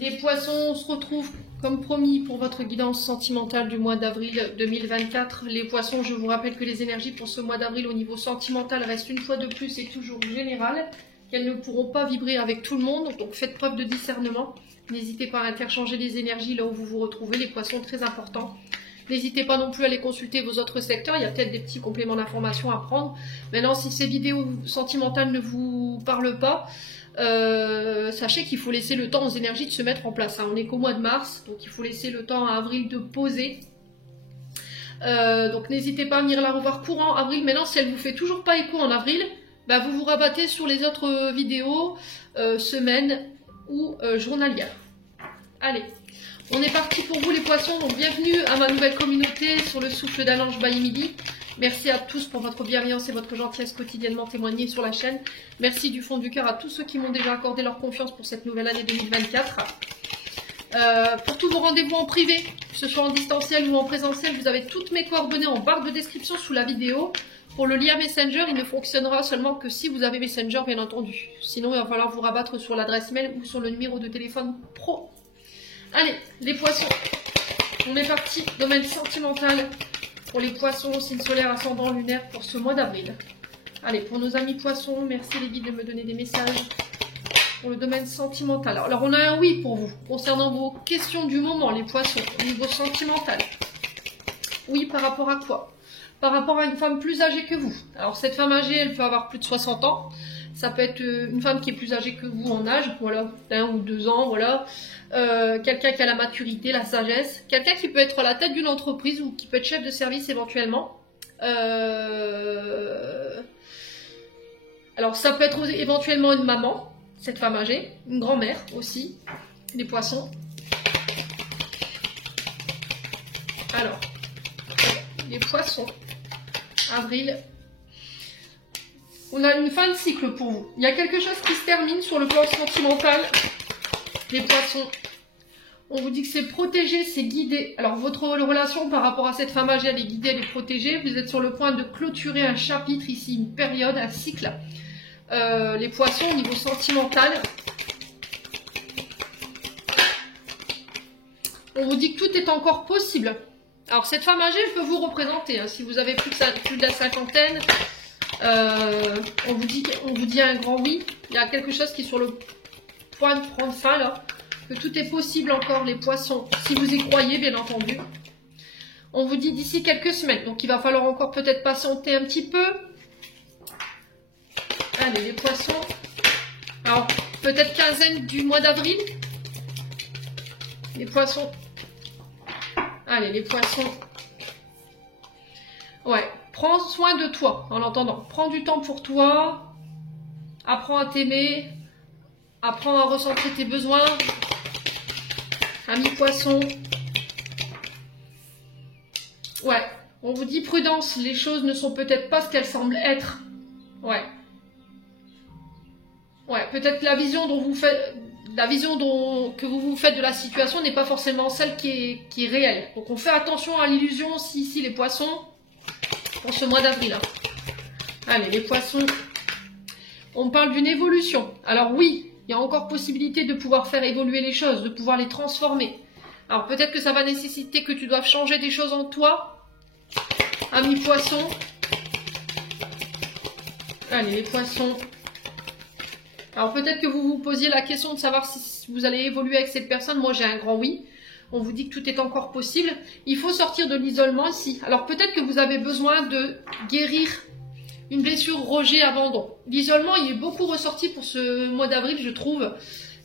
Les poissons, on se retrouve comme promis pour votre guidance sentimentale du mois d'avril 2024. Les poissons, je vous rappelle que les énergies pour ce mois d'avril au niveau sentimental restent une fois de plus et toujours générales, qu'elles ne pourront pas vibrer avec tout le monde, donc faites preuve de discernement. N'hésitez pas à interchanger les énergies là où vous vous retrouvez, les poissons, très importants. N'hésitez pas non plus à aller consulter vos autres secteurs, il y a peut-être des petits compléments d'information à prendre. Maintenant, si ces vidéos sentimentales ne vous parlent pas, sachez qu'il faut laisser le temps aux énergies de se mettre en place. On n'est qu'au mois de mars, donc il faut laisser le temps à avril de poser. Donc n'hésitez pas à venir la revoir courant avril. Maintenant, si elle vous fait toujours pas écho en avril, bah, vous vous rabattez sur les autres vidéos semaines ou journalières. Allez, on est parti pour vous les poissons. Donc bienvenue à ma nouvelle communauté sur le souffle d'Alange by Midi. Merci à tous pour votre bienveillance et votre gentillesse quotidiennement témoignée sur la chaîne. Merci du fond du cœur à tous ceux qui m'ont déjà accordé leur confiance pour cette nouvelle année 2024. Pour tous vos rendez-vous en privé, que ce soit en distanciel ou en présentiel, vous avez toutes mes coordonnées en barre de description sous la vidéo. Pour le lien Messenger, il ne fonctionnera seulement que si vous avez Messenger, bien entendu. Sinon, il va falloir vous rabattre sur l'adresse mail ou sur le numéro de téléphone pro. Allez, les poissons, on est parti. Domaine sentimental pour les poissons, signe solaire, ascendant, lunaire pour ce mois d'avril. Allez, pour nos amis poissons, merci les guides de me donner des messages pour le domaine sentimental. Alors, on a un oui pour vous concernant vos questions du moment, les poissons, au niveau sentimental. Oui, par rapport à quoi? Par rapport à une femme plus âgée que vous. Alors, cette femme âgée, elle peut avoir plus de 60 ans. Ça peut être une femme qui est plus âgée que vous en âge, voilà, d'1 ou 2 ans, voilà. Quelqu'un qui a la maturité, la sagesse. Quelqu'un qui peut être à la tête d'une entreprise ou qui peut être chef de service éventuellement. Alors, ça peut être éventuellement une maman, cette femme âgée, une grand-mère aussi, les poissons. Alors, les poissons, avril. On a une fin de cycle pour vous. Il y a quelque chose qui se termine sur le plan sentimental. Les poissons. On vous dit que c'est protégé, c'est guidé. Alors, votre relation par rapport à cette femme âgée, elle est guidée, elle est protégée. Vous êtes sur le point de clôturer un chapitre ici, une période, un cycle. Les poissons, au niveau sentimental. On vous dit que tout est encore possible. Alors, cette femme âgée, elle peut vous représenter. Hein, si vous avez plus de la cinquantaine, on vous dit un grand oui. Il y a quelque chose qui est sur le point de prendre fin, là. Que tout est possible encore, les poissons. Si vous y croyez, bien entendu. On vous dit d'ici quelques semaines. Donc, il va falloir encore peut-être patienter un petit peu. Allez, les poissons. Alors, peut-être quinzaine du mois d'avril. Les poissons. Allez, les poissons. Ouais, prends soin de toi en l'entendant. Prends du temps pour toi. Apprends à t'aimer. Apprends à ressentir tes besoins. Ami poisson. Ouais, on vous dit prudence. Les choses ne sont peut-être pas ce qu'elles semblent être. Ouais. Ouais, peut-être la vision dont vous faites... que vous vous faites de la situation n'est pas forcément celle qui est réelle. Donc on fait attention à l'illusion ici les poissons pour ce mois d'avril. Allez, les poissons. On parle d'une évolution. Alors oui, il y a encore possibilité de pouvoir faire évoluer les choses, de pouvoir les transformer. Alors peut-être que ça va nécessiter que tu doives changer des choses en toi. Ami poisson. Allez, les poissons. Alors peut-être que vous vous posiez la question de savoir si vous allez évoluer avec cette personne. Moi j'ai un grand oui. On vous dit que tout est encore possible. Il faut sortir de l'isolement ici. Alors peut-être que vous avez besoin de guérir une blessure, rejet, abandon. L'isolement il est beaucoup ressorti pour ce mois d'avril, je trouve.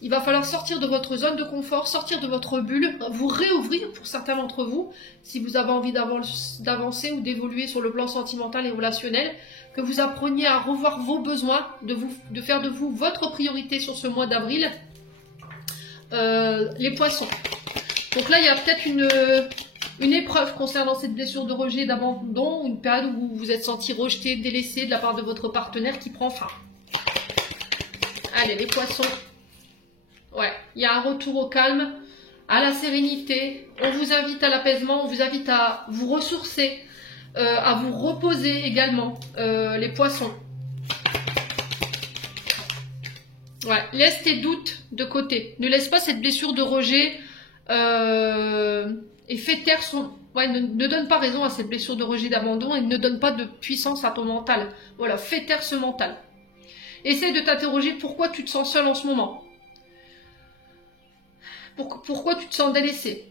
Il va falloir sortir de votre zone de confort, sortir de votre bulle, vous réouvrir pour certains d'entre vous, si vous avez envie d'avancer ou d'évoluer sur le plan sentimental et relationnel, que vous appreniez à revoir vos besoins, de faire de vous votre priorité sur ce mois d'avril. Les poissons. Donc là, il y a peut-être une épreuve concernant cette blessure de rejet, d'abandon, une période où vous vous êtes senti rejeté, délaissé de la part de votre partenaire qui prend fin. Allez, les poissons. Ouais, il y a un retour au calme, à la sérénité. On vous invite à l'apaisement, on vous invite à vous ressourcer, à vous reposer également, les poissons. Ouais, laisse tes doutes de côté. Ne laisse pas cette blessure de rejet et fais taire son... Ouais, ne donne pas raison à cette blessure de rejet d'abandon et ne donne pas de puissance à ton mental. Voilà, fais taire ce mental. Essaye de t'interroger pourquoi tu te sens seul en ce moment. Pourquoi tu te sens délaissé?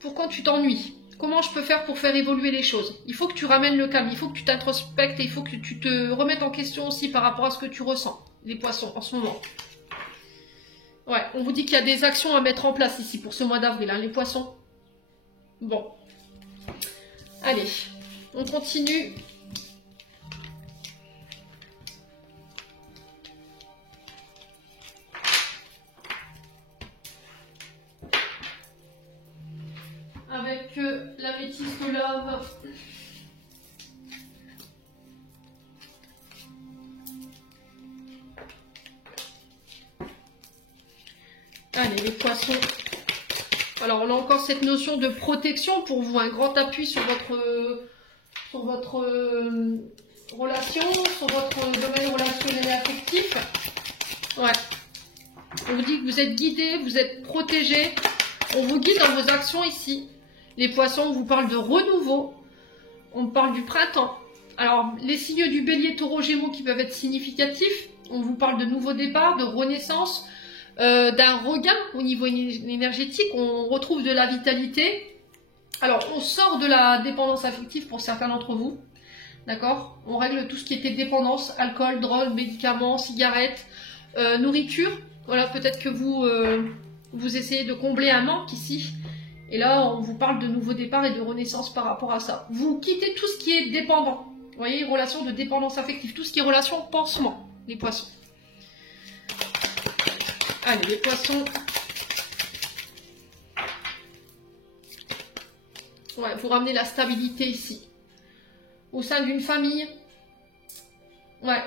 Pourquoi tu t'ennuies? Comment je peux faire pour faire évoluer les choses? Il faut que tu ramènes le calme, il faut que tu t'introspectes et il faut que tu te remettes en question aussi par rapport à ce que tu ressens, les poissons, en ce moment. Ouais, on vous dit qu'il y a des actions à mettre en place ici pour ce mois d'avril, hein, les poissons. Bon. Allez, on continue. Avec l'améthyste love. Allez, les poissons. Alors, on a encore cette notion de protection pour vous, un grand appui sur votre relation, sur votre domaine relationnel et affectif. Ouais. On vous dit que vous êtes guidé, vous êtes protégé. On vous guide dans vos actions ici. Les poissons, on vous parle de renouveau. On parle du printemps. Alors, les signes du bélier, taureau, gémeaux qui peuvent être significatifs. On vous parle de nouveaux départs, de renaissance, d'un regain au niveau énergétique. On retrouve de la vitalité. Alors, on sort de la dépendance affective pour certains d'entre vous. D'accord? On règle tout ce qui était dépendance, alcool, drogue, médicaments, cigarettes, nourriture. Voilà, peut-être que vous essayez de combler un manque ici. Et là, on vous parle de nouveaux départs et de renaissance par rapport à ça. Vous quittez tout ce qui est dépendant. Vous voyez, relation de dépendance affective. Tout ce qui est relation pansement, les poissons. Allez, les poissons. Ouais, vous ramenez la stabilité ici. Au sein d'une famille. Ouais,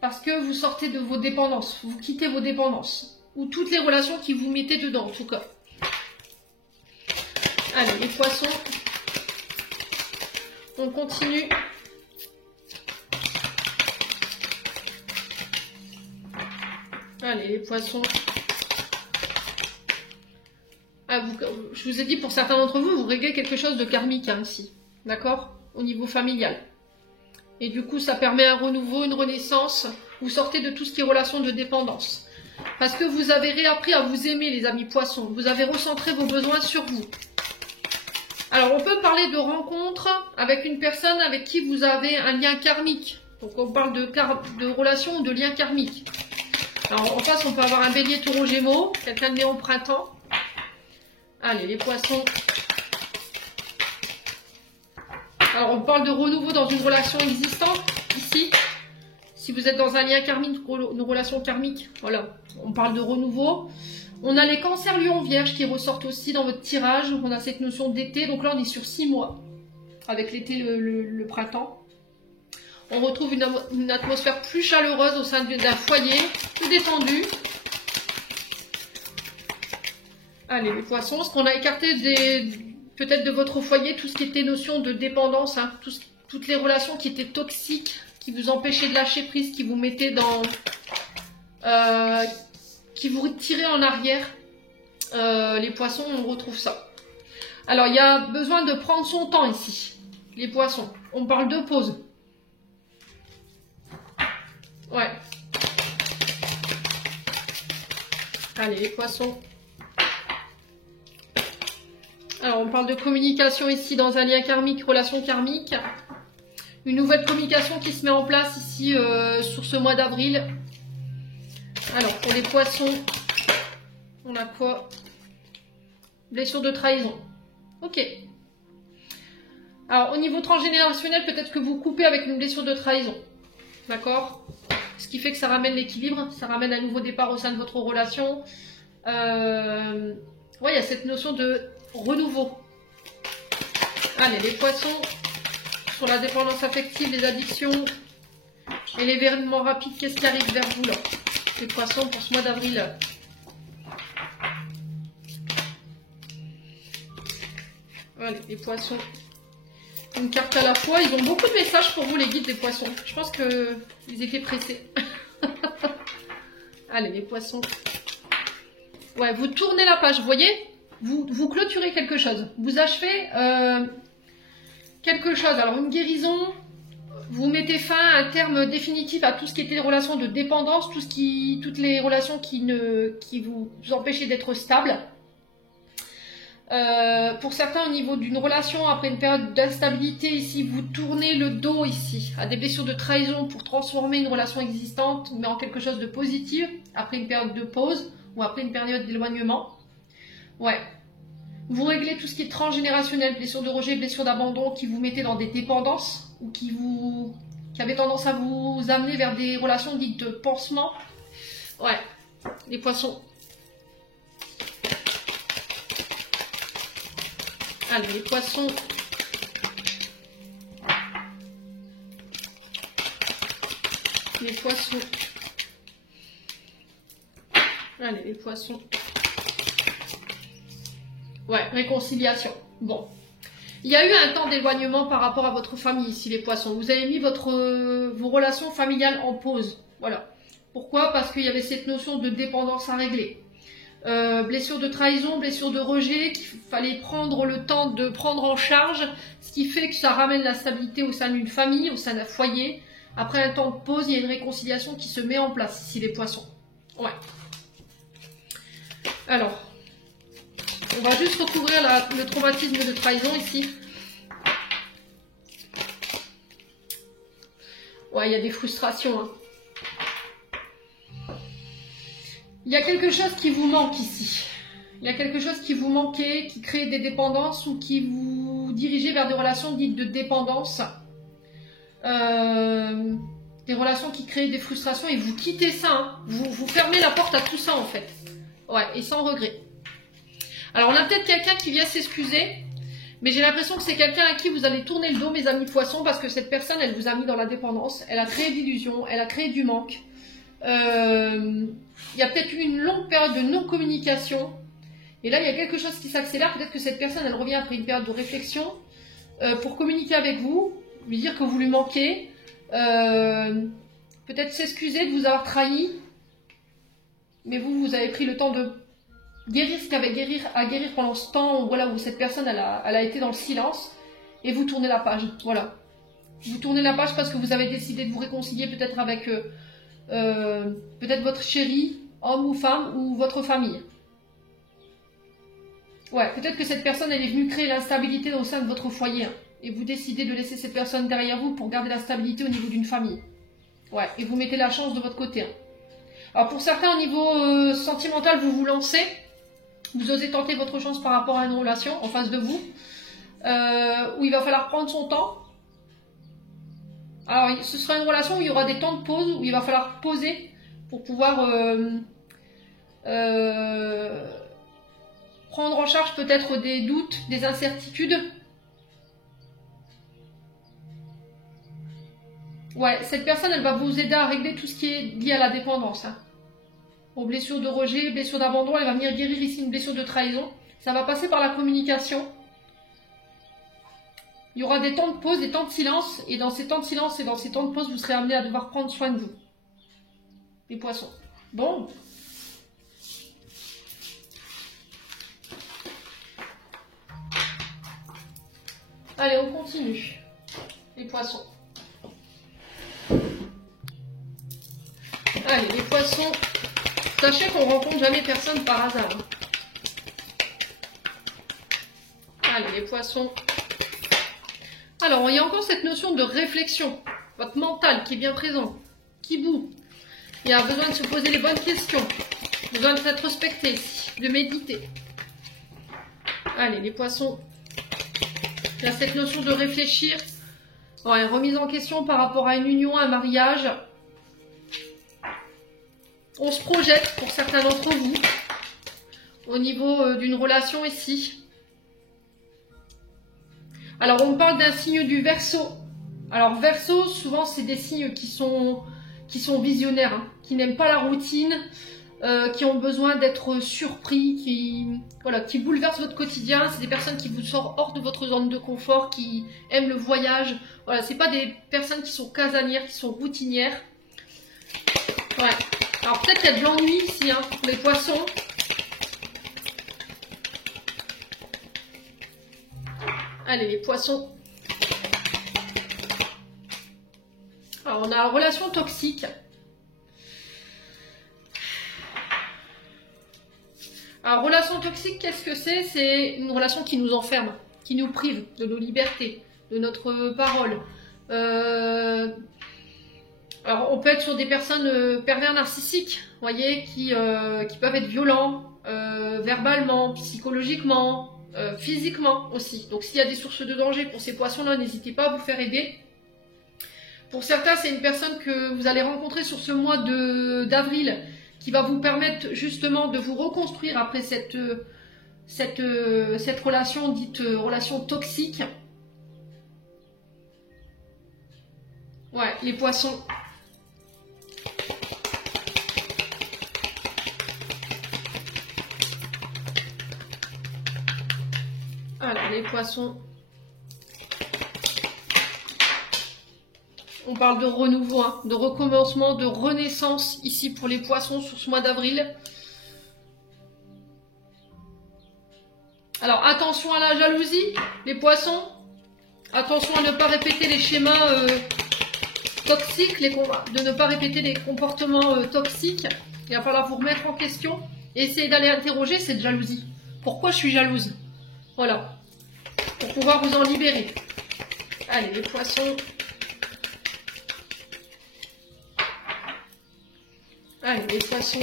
parce que vous sortez de vos dépendances. Vous quittez vos dépendances. Ou toutes les relations qui vous mettaient dedans, en tout cas. Allez, les poissons. On continue. Allez, les poissons. Ah, je vous ai dit, pour certains d'entre vous, vous réglez quelque chose de karmique hein, ici. D'accord? Au niveau familial. Et du coup, ça permet un renouveau, une renaissance. Vous sortez de tout ce qui est relation de dépendance. Parce que vous avez réappris à vous aimer, les amis poissons. Vous avez recentré vos besoins sur vous. Alors, on peut parler de rencontre avec une personne avec qui vous avez un lien karmique. Donc, on parle de relation ou de lien karmique. Alors, en face, on peut avoir un bélier, taureau, gémeaux. Quelqu'un de né au printemps. Allez, les poissons. Alors, on parle de renouveau dans une relation existante, ici. Si vous êtes dans un lien karmique, une relation karmique, voilà, on parle de renouveau. On a les cancers lion vierge qui ressortent aussi dans votre tirage. On a cette notion d'été. Donc là, on est sur 6 mois. Avec l'été, le printemps. On retrouve une atmosphère plus chaleureuse au sein d'un foyer. Plus détendu. Allez, les poissons. Ce qu'on a écarté peut-être de votre foyer, tout ce qui était notion de dépendance. Hein, toutes les relations qui étaient toxiques, qui vous empêchaient de lâcher prise, qui vous mettaient dans... qui vous tirez en arrière, les poissons, on retrouve ça. Alors, il y a besoin de prendre son temps ici, les poissons. On parle de pause. Ouais. Allez, les poissons. Alors, on parle de communication ici dans un lien karmique, relation karmique. Une nouvelle communication qui se met en place ici sur ce mois d'avril. Alors, pour les poissons, on a quoi? Blessure de trahison. Ok. Alors, au niveau transgénérationnel, peut-être que vous coupez avec une blessure de trahison. D'accord? Ce qui fait que ça ramène l'équilibre, ça ramène un nouveau départ au sein de votre relation. Ouais, il y a cette notion de renouveau. Allez, les poissons, sur la dépendance affective, les addictions et l'événement rapide, qu'est-ce qui arrive vers vous là? Les poissons pour ce mois d'avril. Allez, les poissons. Une carte à la fois. Ils ont beaucoup de messages pour vous, les guides des poissons. Je pense qu'ils étaient pressés. Allez, les poissons. Ouais, vous tournez la page, vous voyez? Vous clôturez quelque chose. Vous achevez quelque chose. Alors, une guérison, vous mettez fin à un terme définitif à tout ce qui était les relations de dépendance, toutes les relations qui vous empêchaient d'être stable. Pour certains, au niveau d'une relation, après une période d'instabilité, ici, vous tournez le dos ici à des blessures de trahison pour transformer une relation existante, mais en quelque chose de positif, après une période de pause ou après une période d'éloignement. Ouais. Vous réglez tout ce qui est transgénérationnel, blessures de rejet, blessures d'abandon qui vous mettez dans des dépendances ou qui avaient tendance à vous amener vers des relations dites de pansement. Ouais, les poissons. Allez, les poissons. Les poissons. Allez, les poissons. Ouais, réconciliation. Bon. Il y a eu un temps d'éloignement par rapport à votre famille ici, les poissons. Vous avez mis vos relations familiales en pause. Voilà. Pourquoi? Parce qu'il y avait cette notion de dépendance à régler. Blessure de trahison, blessure de rejet, qu'il fallait prendre le temps de prendre en charge, ce qui fait que ça ramène la stabilité au sein d'une famille, au sein d'un foyer. Après un temps de pause, il y a une réconciliation qui se met en place ici, les poissons. Ouais. Alors, on va juste recouvrir le traumatisme de trahison ici. Ouais, il y a des frustrations. Hein. Il y a quelque chose qui vous manque ici. Il y a quelque chose qui vous manquait, qui crée des dépendances ou qui vous dirigez vers des relations dites de dépendance. Des relations qui créent des frustrations et vous quittez ça. Hein. Vous fermez la porte à tout ça en fait. Ouais, et sans regret. Alors, on a peut-être quelqu'un qui vient s'excuser, mais j'ai l'impression que c'est quelqu'un à qui vous allez tourner le dos, mes amis poissons, parce que cette personne, elle vous a mis dans la dépendance, elle a créé d'illusions, elle a créé du manque. Il y a peut-être eu une longue période de non-communication, et là, il y a quelque chose qui s'accélère. Peut-être que cette personne, elle revient après une période de réflexion pour communiquer avec vous, lui dire que vous lui manquez, peut-être s'excuser de vous avoir trahi, mais vous avez pris le temps de guérir ce qu'il y avait à guérir pendant ce temps où, voilà, où cette personne elle a été dans le silence, et vous tournez la page. Voilà. Vous tournez la page parce que vous avez décidé de vous réconcilier peut-être avec peut-être votre chéri, homme ou femme, ou votre famille. Ouais, peut-être que cette personne elle est venue créer l'instabilité au sein de votre foyer, hein, et vous décidez de laisser cette personne derrière vous pour garder la stabilité au niveau d'une famille. Ouais, et vous mettez la chance de votre côté. Hein. Alors pour certains, au niveau sentimental, vous vous lancez. Vous osez tenter votre chance par rapport à une relation en face de vous, où il va falloir prendre son temps. Alors, ce sera une relation où il y aura des temps de pause, où il va falloir poser pour pouvoir prendre en charge peut-être des doutes, des incertitudes. Ouais, cette personne, elle va vous aider à régler tout ce qui est lié à la dépendance. Hein. Aux blessures de rejet, blessures d'abandon, elle va venir guérir ici une blessure de trahison. Ça va passer par la communication. Il y aura des temps de pause, des temps de silence, et dans ces temps de silence et dans ces temps de pause, vous serez amené à devoir prendre soin de vous. Les poissons. Bon. Allez, on continue. Les poissons. Allez, les poissons. Sachez qu'on rencontre jamais personne par hasard. Allez, les poissons. Alors, il y a encore cette notion de réflexion. Votre mental qui est bien présent, qui boue. Il y a besoin de se poser les bonnes questions. Besoin de s'introspecter ici, de méditer. Allez, les poissons. Il y a cette notion de réfléchir. Ouais, remise en question par rapport à une union, un mariage. On se projette pour certains d'entre vous au niveau d'une relation ici. Alors, on parle d'un signe du Verseau. Alors, Verseau, souvent, c'est des signes qui sont visionnaires, hein, qui n'aiment pas la routine, qui ont besoin d'être surpris, qui bouleversent votre quotidien. C'est des personnes qui vous sortent hors de votre zone de confort, qui aiment le voyage. Voilà, c'est pas des personnes qui sont casanières, qui sont routinières. Ouais. Alors peut-être qu'il y a de l'ennui ici, hein, pour les poissons. Allez, les poissons. Alors on a la relation toxique. Alors relation toxique, qu'est-ce que c'est? C'est une relation qui nous enferme, qui nous prive de nos libertés, de notre parole. Alors on peut être sur des personnes pervers narcissiques, vous voyez, qui peuvent être violents, verbalement, psychologiquement, physiquement aussi. Donc s'il y a des sources de danger pour ces poissons-là, n'hésitez pas à vous faire aider. Pour certains, c'est une personne que vous allez rencontrer sur ce mois d'avril qui va vous permettre justement de vous reconstruire après cette relation dite relation toxique. Ouais, les poissons. Alors, les poissons. On parle de renouveau, hein, de recommencement, de renaissance ici pour les poissons sur ce mois d'avril. Alors attention à la jalousie, les poissons. Attention à ne pas répéter les schémas toxiques, de ne pas répéter les comportements toxiques. Il va falloir vous remettre en question et essayer d'aller interroger cette jalousie. Pourquoi je suis jalouse? Voilà, pour pouvoir vous en libérer. Allez, les poissons. Allez, les poissons.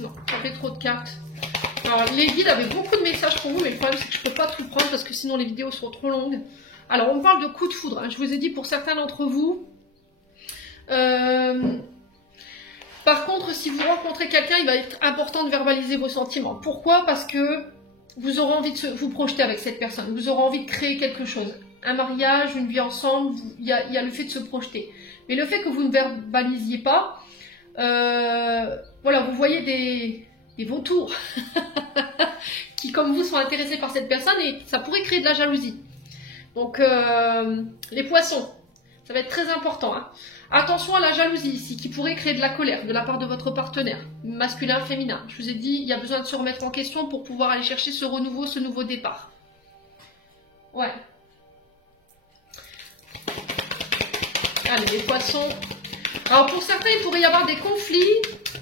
Non, ça fait trop de cartes. Alors, les guides avaient beaucoup de messages pour vous, mais le problème, c'est que je ne peux pas tout prendre parce que sinon les vidéos seront trop longues. Alors, on parle de coup de foudre. Hein. Je vous ai dit pour certains d'entre vous. Par contre, si vous rencontrez quelqu'un, il va être important de verbaliser vos sentiments. Pourquoi? Parce que vous aurez envie de vous projeter avec cette personne. Vous aurez envie de créer quelque chose. Un mariage, une vie ensemble, il y a le fait de se projeter. Mais le fait que vous ne verbalisiez pas, voilà, vous voyez des vautours qui, comme vous, sont intéressés par cette personne et ça pourrait créer de la jalousie. Donc, les poissons, ça va être très important. Hein. Attention à la jalousie ici, qui pourrait créer de la colère de la part de votre partenaire, masculin, féminin. Je vous ai dit, il y a besoin de se remettre en question pour pouvoir aller chercher ce renouveau, ce nouveau départ. Ouais. Allez, les poissons. Alors pour certains, il pourrait y avoir des conflits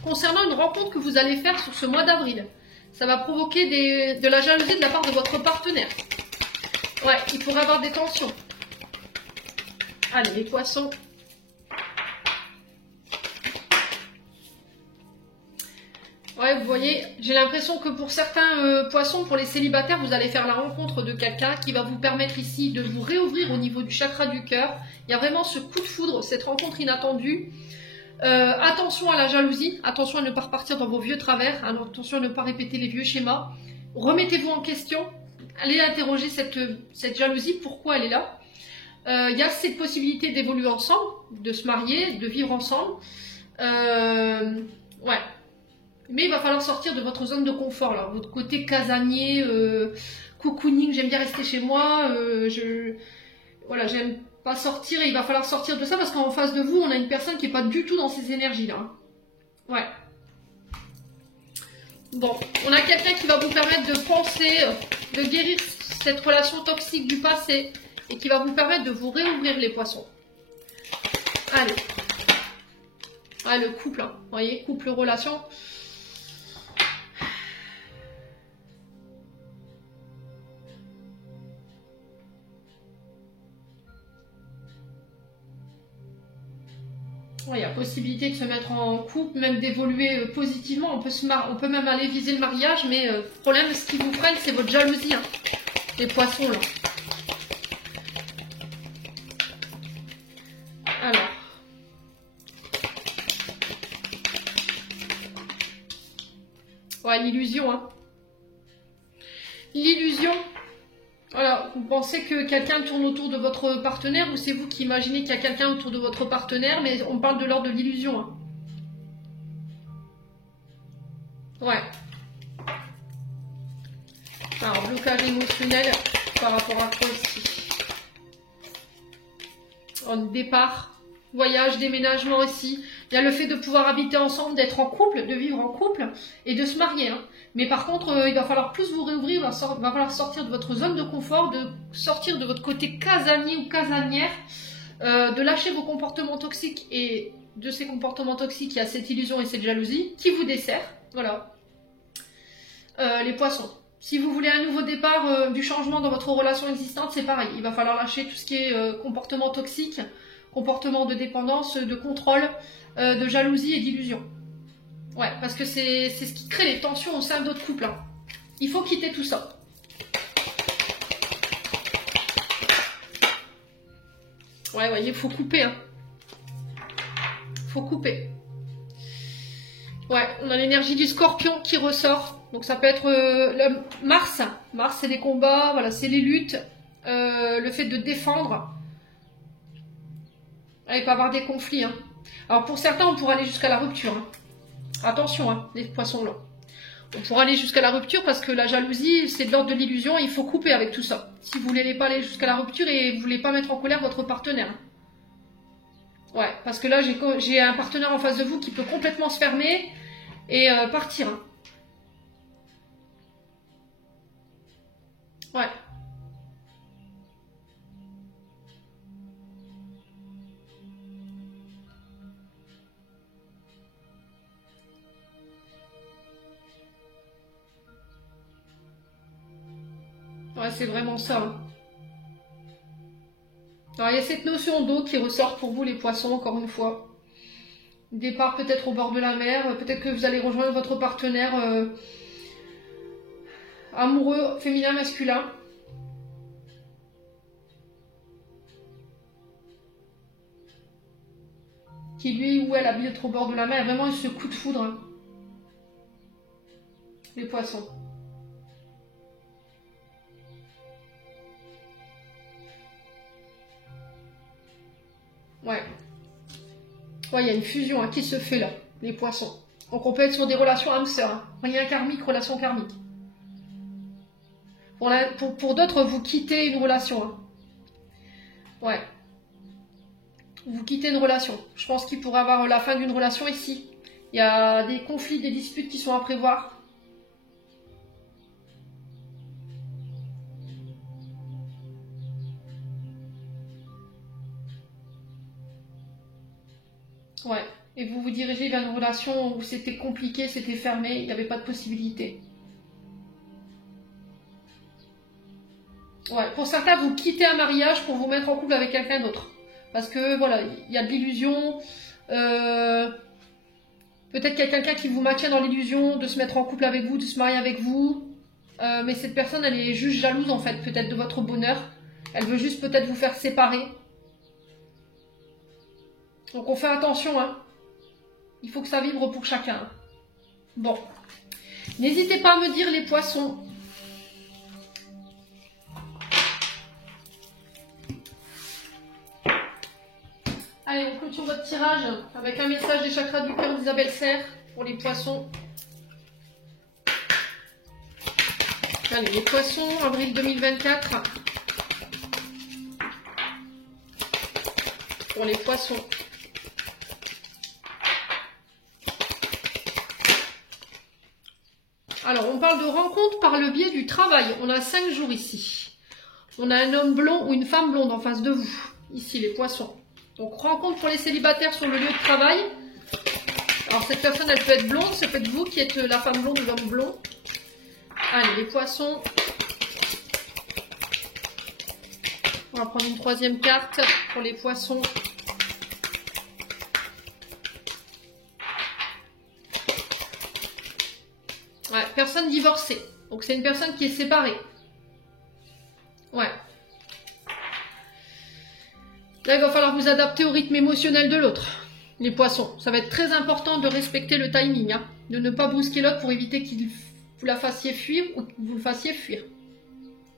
concernant une rencontre que vous allez faire sur ce mois d'avril. Ça va provoquer de la jalousie de la part de votre partenaire. Ouais, il pourrait y avoir des tensions. Allez, les poissons. Ouais, vous voyez, j'ai l'impression que pour certains poissons, pour les célibataires, vous allez faire la rencontre de quelqu'un qui va vous permettre ici de vous réouvrir au niveau du chakra du cœur. Il y a vraiment ce coup de foudre, cette rencontre inattendue. Attention à la jalousie, attention à ne pas repartir dans vos vieux travers, attention à ne pas répéter les vieux schémas. Remettez-vous en question, allez interroger cette jalousie, pourquoi elle est là. Il y a cette possibilité d'évoluer ensemble, de se marier, de vivre ensemble. Ouais. Mais il va falloir sortir de votre zone de confort, là, votre côté casanier, cocooning, j'aime bien rester chez moi, voilà, j'aime pas sortir et il va falloir sortir de ça parce qu'en face de vous, on a une personne qui n'est pas du tout dans ces énergies-là. Ouais. Bon, on a quelqu'un qui va vous permettre de penser, de guérir cette relation toxique du passé et qui va vous permettre de vous réouvrir les poissons. Allez. Ah, le couple, hein. Vous voyez, couple, relation. Il y a possibilité de se mettre en couple, même d'évoluer positivement. On peut même aller viser le mariage, mais le problème, ce qui vous freine, c'est votre jalousie. Hein. Les poissons, là. Alors. Ouais, l'illusion. Hein. L'illusion. Voilà, vous pensez que quelqu'un tourne autour de votre partenaire ou c'est vous qui imaginez qu'il y a quelqu'un autour de votre partenaire, mais on parle de l'ordre de l'illusion. Hein. Ouais. Alors, blocage émotionnel par rapport à quoi aussi? En départ. Voyage, déménagement aussi. Il y a le fait de pouvoir habiter ensemble, d'être en couple, de vivre en couple et de se marier. Hein. Mais par contre, il va falloir plus vous réouvrir, il va falloir sortir de votre zone de confort, de sortir de votre côté casanier ou casanière, de lâcher vos comportements toxiques et de ces comportements toxiques, il y a cette illusion et cette jalousie qui vous dessert. Voilà. Les poissons. Si vous voulez un nouveau départ, du changement dans votre relation existante, c'est pareil. Il va falloir lâcher tout ce qui est comportement toxique, comportement de dépendance, de contrôle, de jalousie et d'illusion. Ouais, parce que c'est ce qui crée les tensions au sein de votre couple. Hein. Il faut quitter tout ça. Ouais, voyez, il faut couper. Hein. Faut couper. Ouais, on a l'énergie du scorpion qui ressort. Donc ça peut être le Mars. Mars, c'est les combats, voilà, c'est les luttes, le fait de défendre. Ah, il peut y avoir des conflits. Hein. Alors pour certains, on pourrait aller jusqu'à la rupture. Hein. Attention, hein, les poissons blancs. On pourra aller jusqu'à la rupture parce que la jalousie, c'est de l'ordre de l'illusion et il faut couper avec tout ça. Si vous voulez pas aller jusqu'à la rupture et vous voulez pas mettre en colère votre partenaire. Ouais, parce que là, j'ai un partenaire en face de vous qui peut complètement se fermer et partir. Hein. Ouais. Ouais, c'est vraiment ça. Hein. Alors, il y a cette notion d'eau qui ressort pour vous, les poissons, encore une fois. Départ peut-être au bord de la mer, peut-être que vous allez rejoindre votre partenaire amoureux, féminin, masculin. Qui lui ou elle habite au bord de la mer. Vraiment, il se coup de foudre. Hein. Les poissons. Ouais. Ouais, il y a une fusion hein, qui se fait là, les poissons. Donc on peut être sur des relations âme-sœur. Hein. Rien karmique, relation karmique. Pour d'autres, vous quittez une relation. Hein. Ouais. Vous quittez une relation. Je pense qu'il pourrait y avoir la fin d'une relation ici. Il y a des conflits, des disputes qui sont à prévoir. Ouais. Et vous vous dirigez vers une relation où c'était compliqué, c'était fermé, il n'y avait pas de possibilité. Ouais. Pour certains, vous quittez un mariage pour vous mettre en couple avec quelqu'un d'autre. Parce que voilà, il y a de l'illusion. Peut-être qu'il y a quelqu'un qui vous maintient dans l'illusion de se mettre en couple avec vous, de se marier avec vous. Mais cette personne, elle est juste jalouse en fait, peut-être de votre bonheur. Elle veut juste peut-être vous faire séparer. Donc on fait attention, hein. Il faut que ça vibre pour chacun. Bon. N'hésitez pas à me dire les poissons. Allez, on clôture votre tirage avec un message des chakras du cœur d'Isabelle Serre pour les poissons. Allez, les poissons, avril 2024. Pour les poissons. Alors, on parle de rencontre par le biais du travail. On a 5 jours ici. On a un homme blond ou une femme blonde en face de vous. Ici, les poissons. Donc, rencontre pour les célibataires sur le lieu de travail. Alors, cette personne, elle peut être blonde. Ça peut être vous qui êtes la femme blonde ou l'homme blond. Allez, les poissons. On va prendre une troisième carte pour les poissons. Ouais, personne divorcée. Donc, c'est une personne qui est séparée. Ouais. Là, il va falloir vous adapter au rythme émotionnel de l'autre. Les poissons. Ça va être très important de respecter le timing. Hein, de ne pas brusquer l'autre pour éviter qu'il vous la fassiez fuir ou que vous le fassiez fuir.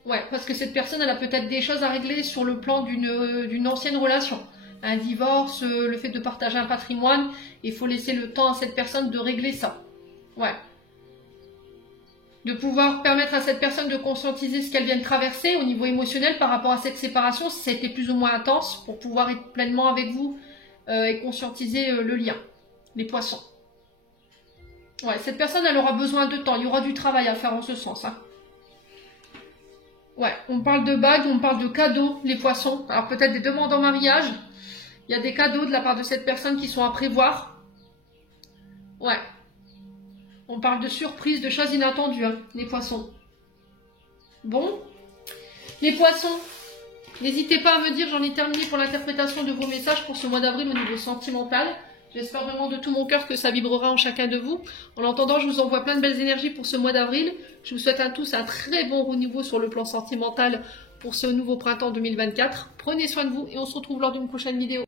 Ouais, parce que cette personne, elle a peut-être des choses à régler sur le plan d'une ancienne relation. Un divorce, le fait de partager un patrimoine. Il faut laisser le temps à cette personne de régler ça. Ouais. De pouvoir permettre à cette personne de conscientiser ce qu'elle vient de traverser au niveau émotionnel par rapport à cette séparation, si ça a été plus ou moins intense, pour pouvoir être pleinement avec vous et conscientiser le lien, les poissons. Ouais, cette personne, elle aura besoin de temps. Il y aura du travail à faire en ce sens. Hein. Ouais, on parle de bagues, on parle de cadeaux, les poissons. Alors peut-être des demandes en mariage. Il y a des cadeaux de la part de cette personne qui sont à prévoir. Ouais. On parle de surprises, de choses inattendues, hein, les poissons. Bon. Les poissons, n'hésitez pas à me dire, j'en ai terminé pour l'interprétation de vos messages pour ce mois d'avril au niveau sentimental. J'espère vraiment de tout mon cœur que ça vibrera en chacun de vous. En attendant, je vous envoie plein de belles énergies pour ce mois d'avril. Je vous souhaite à tous un très bon renouveau sur le plan sentimental pour ce nouveau printemps 2024. Prenez soin de vous et on se retrouve lors d'une prochaine vidéo.